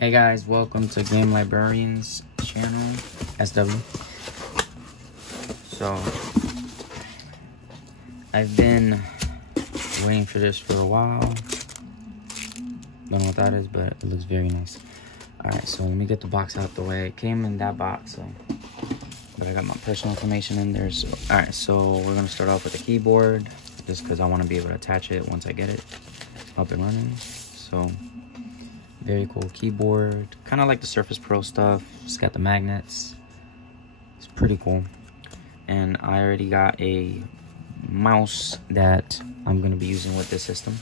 Hey guys, welcome to Game Librarian's channel, SW. So, I've been waiting for this for a while. Don't know what that is, but it looks very nice. Alright, so let me get the box out the way. It came in that box, so, but I got my personal information in there. So, alright, so we're gonna start off with the keyboard, just because I want to be able to attach it once I get it up and running. So, very cool keyboard, kind of like the Surface Pro stuff. It's got the magnets. It's pretty cool. And I already got a mouse that I'm going to be using with this system.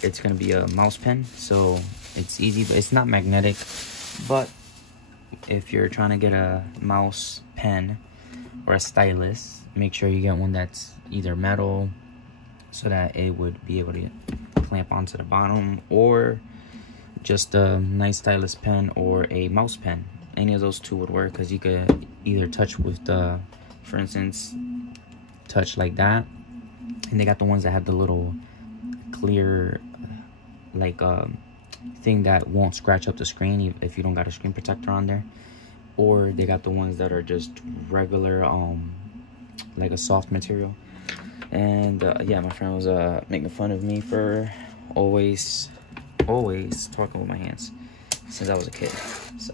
It's going to be a mouse pen, so it's easy, but it's not magnetic. But if you're trying to get a mouse pen or a stylus, make sure you get one that's either metal, so that it would be able to clamp onto the bottom, or just a nice stylus pen or a mouse pen. Any of those two would work, because you could either touch with the, for instance, touch like that, and they got the ones that have the little clear like thing that won't scratch up the screen if you don't got a screen protector on there, or they got the ones that are just regular like a soft material. And yeah, my friend was making fun of me for always talking with my hands since I was a kid. So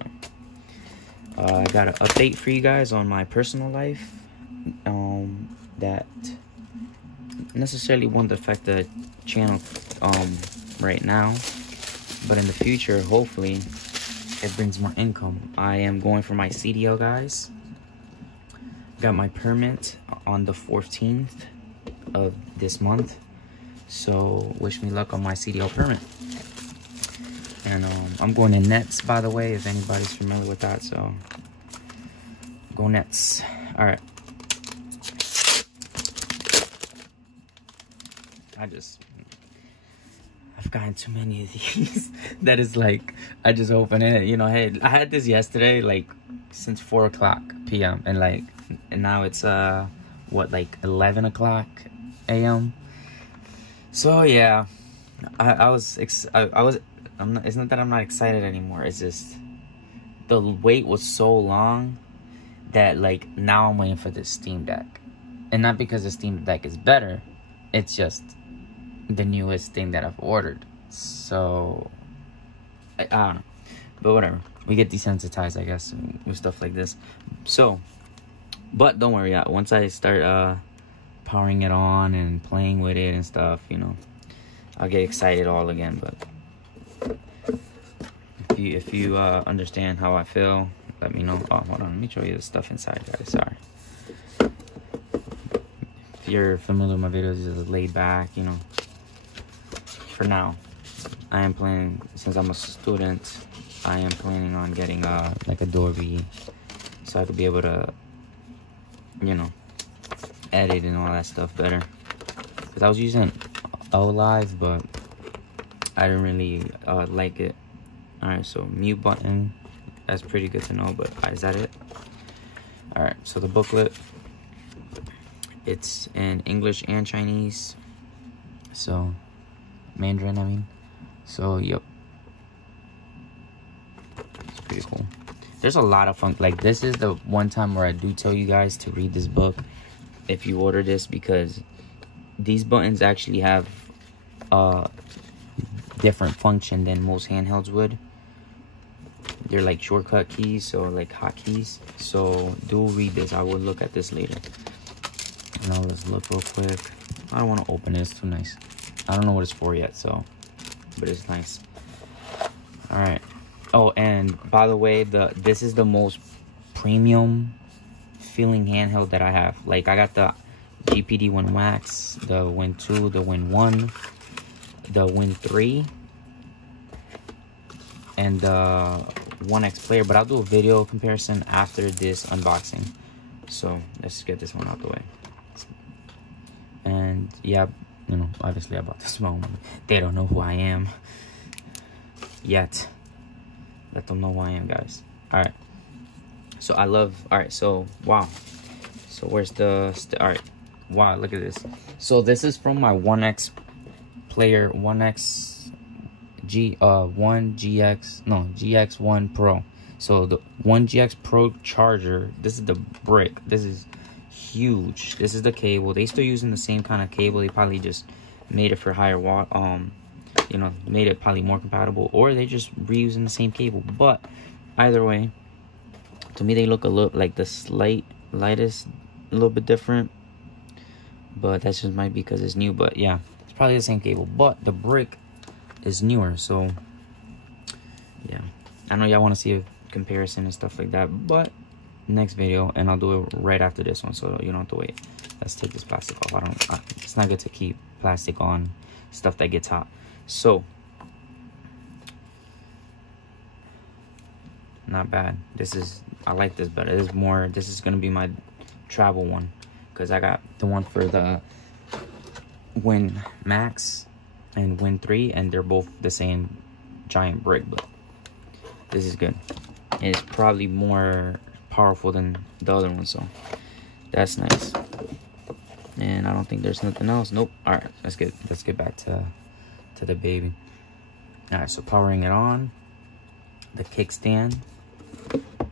I got an update for you guys on my personal life that necessarily won't affect the channel right now, but in the future, hopefully it brings more income. I am going for my CDL, guys. Got my permit on the 14th of this month, so wish me luck on my CDL permit. And I'm going to Nets, by the way, if anybody's familiar with that. So go Nets. All right. I've gotten too many of these. That is like, I just open it. You know, hey, I had this yesterday, like since 4 o'clock p.m. and now it's what, like 11 o'clock a.m. So yeah, it's not that I'm not excited anymore. It's just the wait was so long that like now I'm waiting for this Steam Deck. And not because the Steam Deck is better. It's just the newest thing that I've ordered. So I don't know. But whatever. We get desensitized, I guess, with stuff like this. So, but don't worry. Once I start powering it on and playing with it and stuff, you know, I'll get excited all again. But if you understand how I feel, let me know. Oh, hold on, let me show you the stuff inside, guys. Sorry. If you're familiar with my videos, just laid back, you know. For now, I am planning, since I'm a student, I am planning on getting like a Dolby, so I could be able to, you know, edit and all that stuff better. Because I was using OLive, but I didn't really like it. Alright, so mute button, that's pretty good to know, but is that it? Alright, so the booklet, it's in English and Chinese, so Mandarin, I mean. So yep, it's pretty cool. There's a lot of fun. Like, this is the one time where I do tell you guys to read this book if you order this, because these buttons actually have different function than most handhelds would. They're like shortcut keys, so like hotkeys. So do read this. I will look at this later. Now let's look real quick. I don't want to open it. It's too nice. I don't know what it's for yet, so, but it's nice. All right. Oh, and by the way, this is the most premium feeling handheld that I have. Like, I got the GPD Win Wax, the Win 2, the Win 1, the Win 3, and the 1XPLAYER, but I'll do a video comparison after this unboxing. So let's get this one out the way. And yeah, you know, obviously I bought this one. They don't know who I am yet. Let them know who I am, guys. All right. So I love. All right. So wow. So where's the? All right. Wow. Look at this. So this is from my 1XPLAYER GX1 Pro. So the 1GX Pro charger, this is the brick. This is huge. This is the cable. They still using the same kind of cable. They probably just made it for higher watt, you know, made it probably more compatible, or they just reusing the same cable. But either way, to me they look a little like the lightest, a little bit different, but that just might be because it's new. But yeah, it's probably the same cable, but the brick is newer. So yeah, I know y'all want to see a comparison and stuff like that, but next video, and I'll do it right after this one, so you don't have to wait. Let's take this plastic off. It's not good to keep plastic on stuff that gets hot. So not bad. I like this better. This is gonna be my travel one, because I got the one for the Win Max and Win 3, and they're both the same giant brick, but this is good. And it's probably more powerful than the other one, so that's nice. And I don't think there's nothing else. Nope. All right, let's get back to the baby. All right, so powering it on, the kickstand.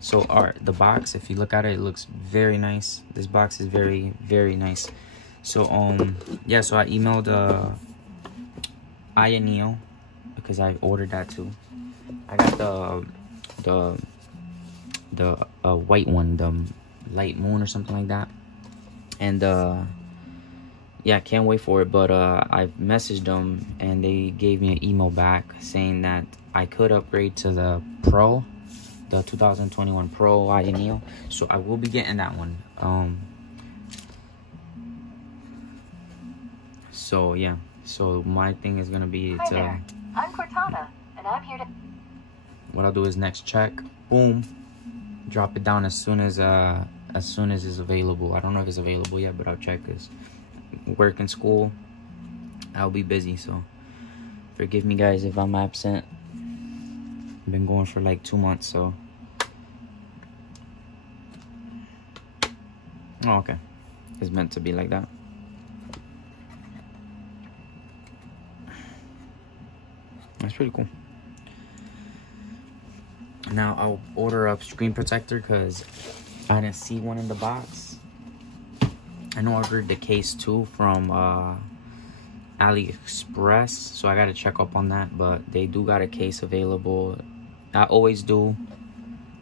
So all right, the box, if you look at it, it looks very nice. This box is very, very nice. So yeah, so I emailed Neo, because I ordered that too. I got the white one, the Light Moon or something like that. And yeah, can't wait for it. But I messaged them, and they gave me an email back saying that I could upgrade to the Pro, the 2021 Pro Neo. So I will be getting that one. So yeah, so my thing is gonna be Hi there. I'm Cortana, and I'm here to... What I'll do is next check, boom, drop it down as soon as it's available. I don't know if it's available yet, but I'll check, because work and school, I'll be busy. So forgive me guys if I'm absent. I've been going for like 2 months, so. Oh, okay, it's meant to be like that. That's pretty cool. Now I'll order a screen protector, because I didn't see one in the box. I know I ordered the case too from AliExpress, so I gotta check up on that. But they do got a case available. I always do.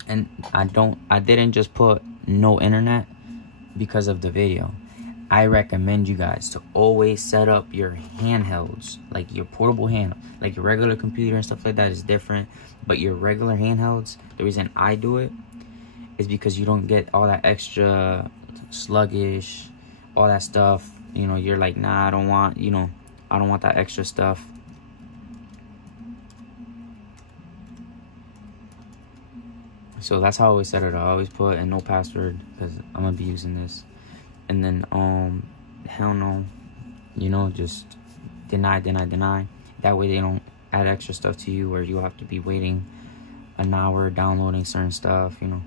And I didn't just put no internet because of the video. I recommend you guys to always set up your handhelds, like your portable handheld, like your regular computer and stuff like that is different. But your regular handhelds, the reason I do it is because you don't get all that extra sluggish, all that stuff. You know, you're like, nah, I don't want, you know, I don't want that extra stuff. So that's how I always set it up. I always put in no password, because I'm gonna be using this. And then hell no, you know, just deny. That way they don't add extra stuff to you, or you have to be waiting an hour downloading certain stuff, you know.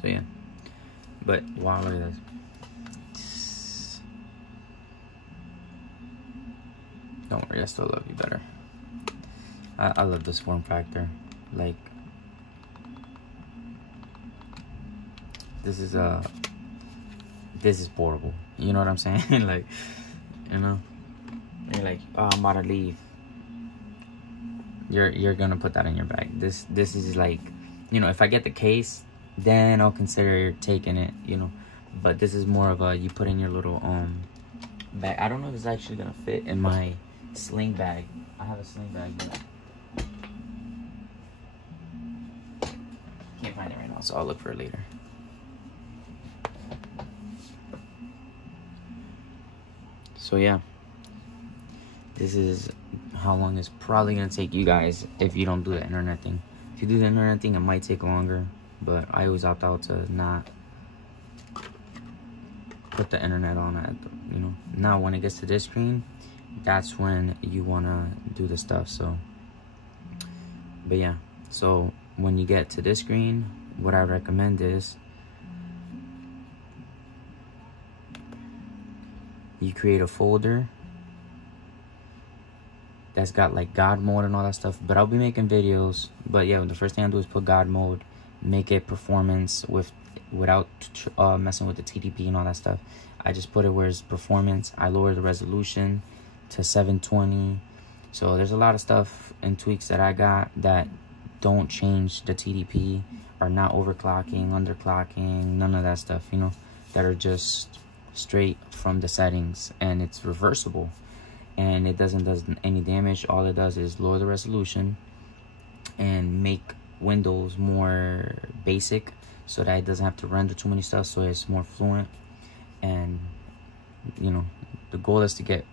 So yeah, but wow, look at this. Don't worry, I still love you better. I love this form factor. Like, this is portable. You know what I'm saying? Like, you know, you're like, oh, I'm about to leave. You're gonna put that in your bag. This is like, you know, if I get the case, then I'll consider taking it, you know. But this is more of a, you put in your little bag. I don't know if it's actually gonna fit in my sling bag. I have a sling bag, but can't find it right now, so I'll look for it later. So yeah, this is how long it's probably gonna take you guys if you don't do the internet thing. If you do the internet thing, it might take longer, but I always opt out to not. put the internet on at the, you know. Now when it gets to this screen, that's when you want to do the stuff. So but yeah, so when you get to this screen, what I recommend is you create a folder that's got like God mode and all that stuff. But I'll be making videos. But yeah, the first thing I do is put God mode, make it performance without messing with the TDP and all that stuff. I just put it where it's performance. I lower the resolution to 720. So there's a lot of stuff and tweaks that I got that don't change the TDP, are not overclocking, underclocking, none of that stuff, you know, that are just straight from the settings, and it's reversible, and it doesn't do any damage. All it does is lower the resolution and make Windows more basic so that it doesn't have to render too many stuff, so it's more fluent. And you know, the goal is to get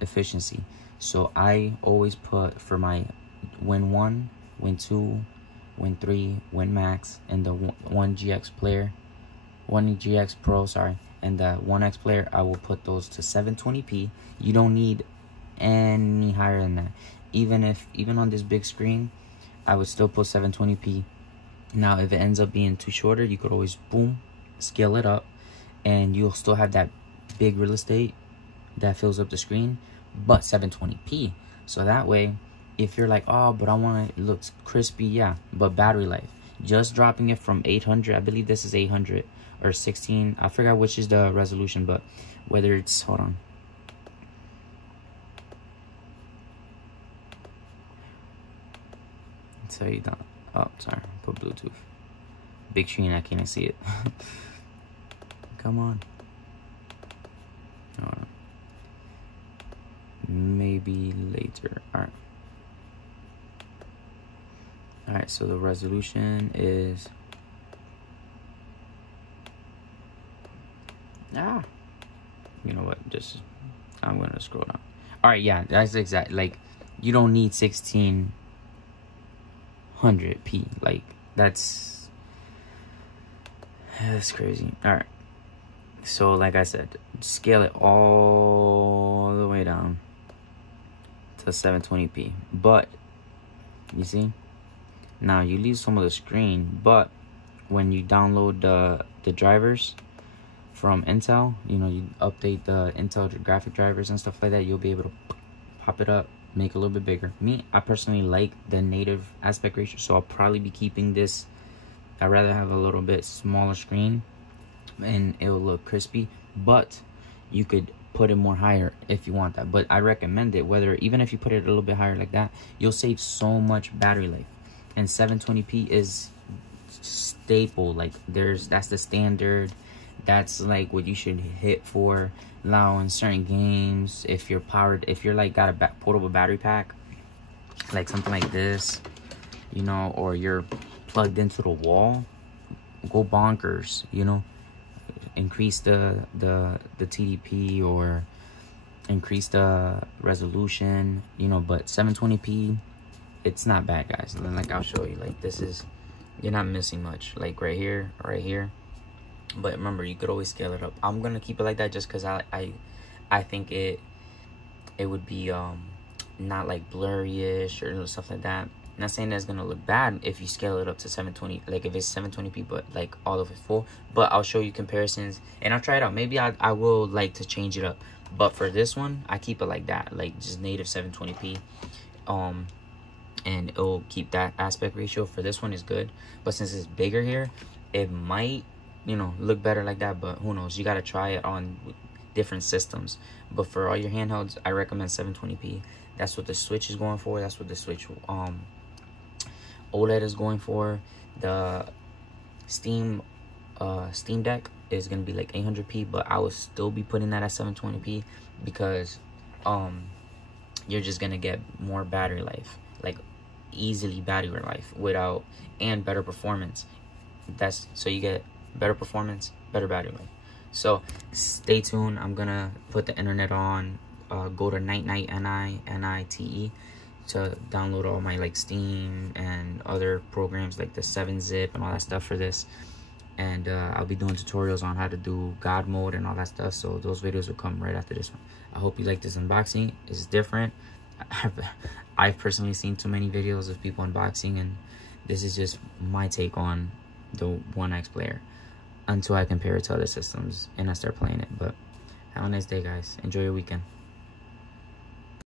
efficiency. So I always put for my Win 1, Win 2, Win 3, Win Max, and the 1GX player, 1GX Pro, sorry, and the 1X player, I will put those to 720p. You don't need any higher than that. Even on this big screen, I would still put 720p. Now, if it ends up being too shorter, you could always boom, scale it up, and you'll still have that big real estate that fills up the screen, but 720p. So that way, if you're like, oh, but I want it looks crispy, yeah, but battery life, just dropping it from 800, I believe this is 800 or 16, I forgot which is the resolution, but whether it's, hold on, so you don't, oh, sorry, put Bluetooth, big screen, I can't see it. Come on. Hold on. Maybe later. Alright, so the resolution is you know what, just I'm gonna scroll down. Alright, yeah, that's exact, like, you don't need 1600p, like, that's crazy. Alright, so like I said, scale it all the way down to 720p. But you see, now you leave some of the screen, but when you download the drivers from Intel, you know, you update the Intel graphic drivers and stuff like that, you'll be able to pop it up, make it a little bit bigger. Me, I personally like the native aspect ratio, so I'll probably be keeping this. I'd rather have a little bit smaller screen and it'll look crispy, but you could put it more higher if you want that. But I recommend it, even if you put it a little bit higher like that, you'll save so much battery life. And 720p is staple, like that's the standard, that's like what you should hit for now in certain games. If you're like got a portable battery pack, like something like this, you know, or you're plugged into the wall, go bonkers, you know, increase the TDP or increase the resolution, you know. But 720p, it's not bad, guys. And then, like, I'll show you, like, this is, you're not missing much, like right here. But remember, you could always scale it up. I'm gonna keep it like that just because I think it would be not like blurry-ish or stuff like that. I'm not saying that's gonna look bad if you scale it up to 720, like if it's 720p but like all of it full. But I'll show you comparisons and I'll try it out. Maybe I will like to change it up, but for this one I keep it like that, like just native 720p, and it'll keep that aspect ratio. For this one is good, but since it's bigger here, it might, you know, look better like that, but who knows, you gotta try it on different systems. But for all your handhelds, I recommend 720p. That's what the Switch is going for. That's what the Switch OLED is going for. The Steam Deck is gonna be like 800p, but I will still be putting that at 720p because you're just gonna get more battery life, like easily battery life without, and better performance. So you get better performance, better battery life. So stay tuned. I'm gonna put the internet on. Go to NITE NITE to download all my like Steam and other programs like the 7-zip and all that stuff for this. And I'll be doing tutorials on how to do God mode and all that stuff. So those videos will come right after this one. I hope you like this unboxing. It's different. I've personally seen too many videos of people unboxing, and this is just my take on the One XPLAYER until I compare it to other systems and I start playing it. But have a nice day, guys. Enjoy your weekend.